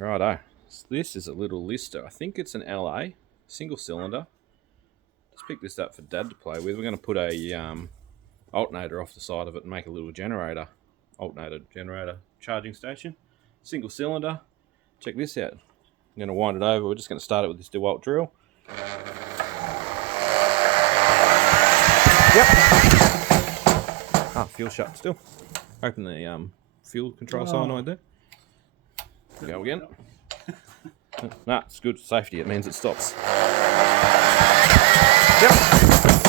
Righto. So this is a little Lister. I think it's an LA, single cylinder. Let's pick this up for Dad to play with. We're going to put a alternator off the side of it and make a little generator. Alternator generator charging station. Single cylinder. Check this out. I'm going to wind it over. We're just going to start it with this DeWalt drill. Yep. Ah, fuel shut still. Open the fuel control solenoid there. Go again. Nah, it's good safety. It means it stops. Yep.